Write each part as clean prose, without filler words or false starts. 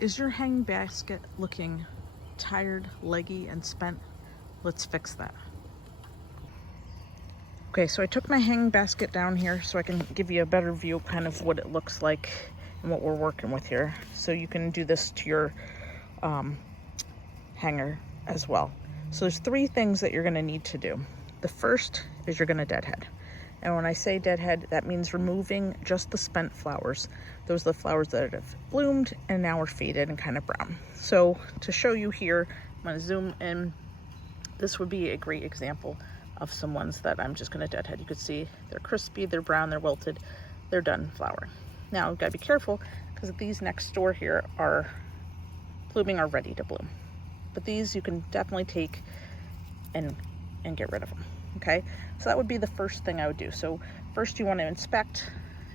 Is your hanging basket looking tired, leggy, and spent? Let's fix that. Okay, so I took my hanging basket down here so I can give you a better view kind of what it looks like and what we're working with here. So you can do this to your hanger as well. So there's 3 things that you're gonna need to do. The first is you're gonna deadhead. And when I say deadhead, that means removing just the spent flowers. Those are the flowers that have bloomed and now are faded and kind of brown. So to show you here, I'm gonna zoom in. This would be a great example of some ones that I'm just gonna deadhead. You can see they're crispy, they're brown, they're wilted, they're done flowering. Now, you've gotta be careful because these next door here are blooming, are ready to bloom. But these you can definitely take and get rid of them. Okay, so that would be the first thing I would do. So first you want to inspect,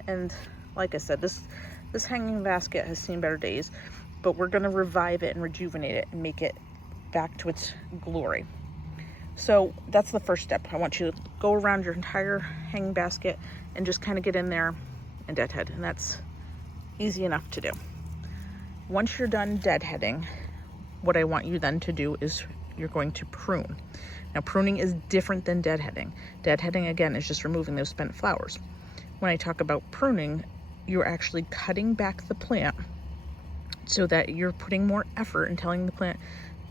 and like I said, this hanging basket has seen better days, but we're going to revive it and rejuvenate it and make it back to its glory. So that's the first step. I want you to go around your entire hanging basket and just kind of get in there and deadhead, and that's easy enough to do. Once you're done deadheading, what I want you then to do is you're going to prune. Now, pruning is different than deadheading. Deadheading, again, is just removing those spent flowers. When I talk about pruning, you're actually cutting back the plant so that you're putting more effort and telling the plant,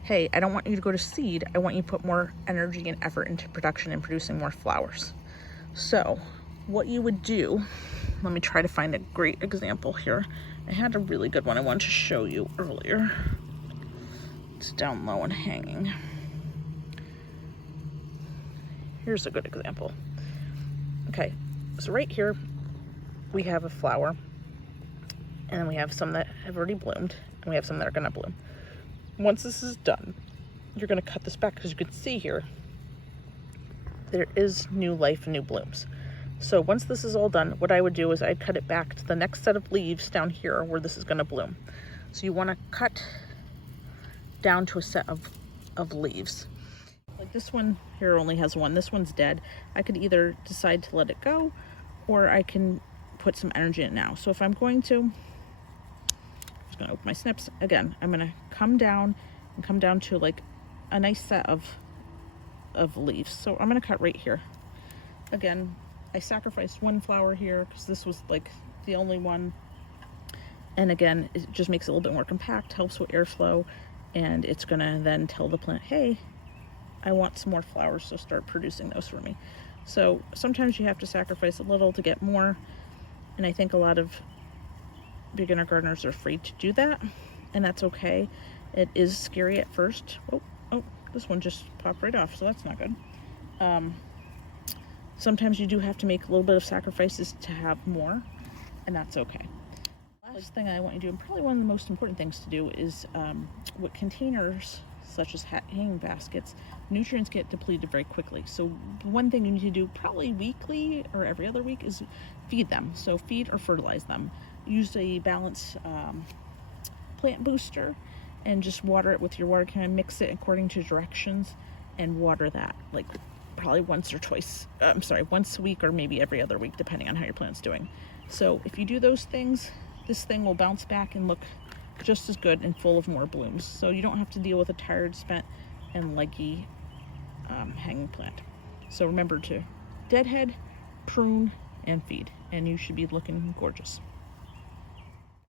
hey, I don't want you to go to seed. I want you to put more energy and effort into production and producing more flowers. So what you would do, let me try to find a great example here. I had a really good one I wanted to show you earlier. It's down low and hanging. Here's a good example. Okay, so right here we have a flower, and then we have some that have already bloomed, and we have some that are gonna bloom. Once this is done, you're gonna cut this back because you can see here, there is new life and new blooms. So once this is all done, what I would do is I'd cut it back to the next set of leaves down here where this is gonna bloom. So you wanna cut down to a set of leaves. Like this one here only has one. This one's dead. I could either decide to let it go, or I can put some energy in it now. So if I'm going to, I'm just gonna open my snips. Again, I'm gonna come down to like a nice set of leaves. So I'm gonna cut right here. Again, I sacrificed one flower here because this was like the only one. And again, it just makes it a little bit more compact, helps with airflow, and it's gonna then tell the plant, hey, I want some more flowers, so start producing those for me. So sometimes you have to sacrifice a little to get more, and I think a lot of beginner gardeners are afraid to do that, and that's okay. It is scary at first. Oh, this one just popped right off, so that's not good. Sometimes you do have to make a little bit of sacrifices to have more, and that's okay. Last thing I want you to do, and probably one of the most important things to do, is with containers such as hanging baskets, nutrients get depleted very quickly. So one thing you need to do probably weekly or every other week is feed them. So feed or fertilize them. Use a balanced plant booster and just water it with your water can. Mix it according to directions and water that like probably once a week or maybe every other week, depending on how your plant's doing. So if you do those things, this thing will bounce back and look just as good and full of more blooms. So you don't have to deal with a tired, spent, and leggy hanging plant. So remember to deadhead, prune, and feed, and you should be looking gorgeous.